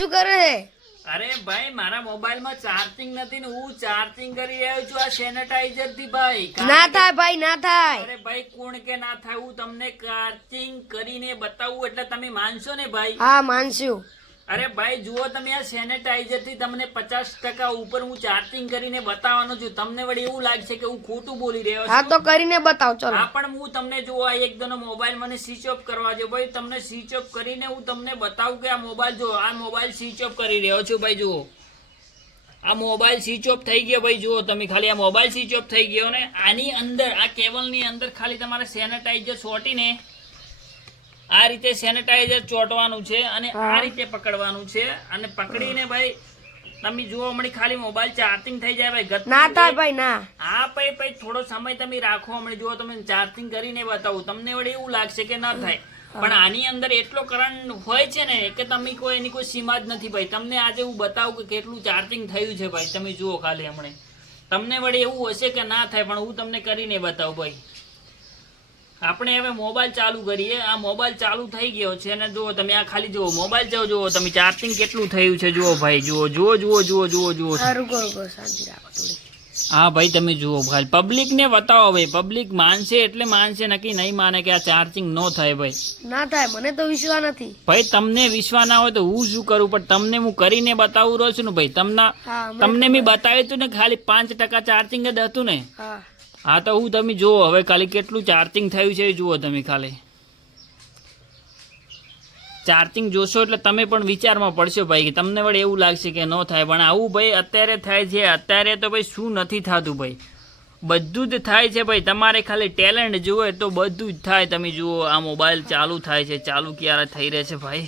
શું કરે? અરે ભાઈ મારા મોબાઈલ માં ચાર્જિંગ નથી ને હું ચાર્જિંગ કરી રહ્યો છું આ સેનેટાઈઝર થી ભાઈ. ના થાય ભાઈ, ના થાય. અરે ભાઈ કોણ કે ના થાય, હું તમને ચાર્જિંગ કરીને બતાવું એટલે તમે માનશો ને ભાઈ. હા માનશું. અરે ભાઈ જુઓ તમે આ સેનેટાઈઝર થી તમને 50% ઉપર હું ચાર્જિંગ કરીને બતાવવાનો છું. તમને વળી એવું લાગશે કે હું ખોટું બોલી રહ્યો હા છું. તો કરીને બતાવ. ચલો હા પણ હું તમને જો આ એકદમ મોબાઈલ મને સ્વિચ ઓફ કરવા દો ભાઈ. તમને સ્વિચ ઓફ કરીને હું તમને બતાવું કે આ મોબાઈલ જો આ મોબાઈલ સ્વિચ ઓફ કરી રહ્યો છું ભાઈ. જુઓ આ મોબાઈલ સ્વિચ ઓફ થઈ ગયો ભાઈ. જુઓ તમે ખાલી આ મોબાઈલ સ્વિચ ઓફ થઈ ગયો ને આની અંદર આ કેબલની અંદર ખાલી તમારે સેનેટાઈઝર ચોટીને આ રીતે સેનેટાઈઝર ચોટવાનું છે અને આ રીતે પકડવાનું છે અને પકડીને ભાઈ તમે જુઓ હમણાં ખાલી મોબાઈલ ચાર્જિંગ થઈ જાય ભાઈ. ના થાય ભાઈ, ના. હા ભાઈ થોડો સમય તમે રાખો. હમણાં જુઓ તમે ચાર્જિંગ કરીને બતાવું તમને વળી એવું લાગશે કે ના થાય, પણ આની અંદર એટલો કરંટ હોય છે ને કે તમે કોઈ એની કોઈ સીમા જ નથી ભાઈ. તમને આજે હું બતાવું કે કેટલું ચાર્જિંગ થયું છે ભાઈ. તમે જુઓ ખાલી હમણાં તમને વળી એવું હશે કે ના થાય, પણ હું તમને કરીને બતાવું ભાઈ. આપણે હવે મોબાઈલ ચાલુ કરીએ. આ મોબાઈલ ચાલુ થઈ ગયો છે અને જુઓ તમે આ ખાલી જુઓ મોબાઈલ જુઓ તમે ચાર્જિંગ કેટલું થયું છે. જુઓ ભાઈ જુઓ જુઓ જુઓ જુઓ જુઓ જુઓ. રૂકો રૂકો, શાંતિ રાખો થોડી. હા ભાઈ તમે જુઓ ખાલી પબ્લિક ને બતાવો ભાઈ. પબ્લિક માનશે એટલે માનશે, નક્કી નહીં માને કે આ ચાર્જિંગ ન થાય ભાઈ. ના થાય, મને તો વિશ્વાસ નથી ભાઈ તમને વિશ્વાસ ના હોય તો હું શું કરું, પણ તમને હું કરીને બતાવું રહ્યો છું ને ભાઈ. તમને મેં બતાવ્યું હતું ને ખાલી 5% ચાર્જિંગ જ હતું ને. હા હા તો હું તમે જુઓ હવે ખાલી કેટલું ચાર્જિંગ થયું છે જુઓ તમે ખાલી. ચાર્જિંગ જોશો એટલે તમે પણ વિચારમાં પડશો ભાઈ કે તમને વળી એવું લાગશે કે ન થાય, પણ આવું ભાઈ અત્યારે થાય છે. અત્યારે તો ભાઈ શું નથી થતું ભાઈ, બધું જ થાય છે ભાઈ. તમારે ખાલી ટેલેન્ટ જુએ તો બધું જ થાય. તમે જુઓ આ મોબાઈલ ચાલુ થાય છે. ચાલુ ક્યારે થઈ રહે છે ભાઈ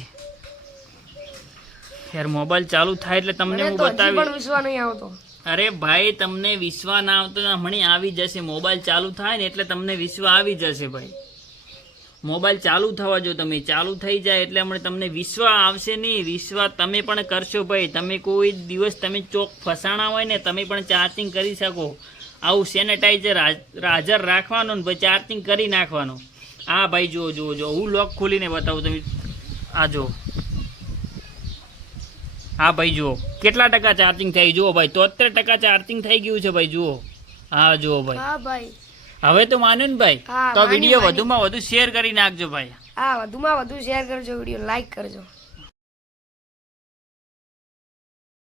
યાર. મોબાઈલ ચાલુ થાય એટલે તમને હું બતાવી. પણ વિશ્વાસ નહીં આવતો. અરે ભાઈ તમને વિશ્વાસ ના આવતો હમણાં આવી જશે. મોબાઈલ ચાલુ થાય ને એટલે તમને વિશ્વાસ આવી જશે ભાઈ. મોબાઈલ ચાલુ થવા જો તમે ચાલુ થઈ જાય એટલે હમણાં તમને વિશ્વાસ આવશે નહીં. વિશ્વાસ તમે પણ કરશો ભાઈ. તમે કોઈ દિવસ તમે ચોક ફસાણા હોય ને તમે પણ ચાર્જિંગ કરી શકો. આવું સેનેટાઈઝર હાજર રાખવાનું ને ભાઈ ચાર્જિંગ કરી નાખવાનું. હા ભાઈ જુઓ જુઓ જુઓ હું લોક ખોલીને બતાવું તમે. આ જુઓ હા ભાઈ જુઓ કેટલા ટકા ચાર્જિંગ થઈ. જુઓ ભાઈ 73% ચાર્જિંગ થઈ ગયું છે ભાઈ. જુઓ હા જુઓ ભાઈ. હા ભાઈ હવે તો માન્યું ને ભાઈ. હા, તો માન્યું, વિડીયો માન્યું. વધુમાં વધુ શેર કરી નાખજો ભાઈ. હા વધુમાં વધુ શેર કરજો, વિડીયો લાઈક કરજો.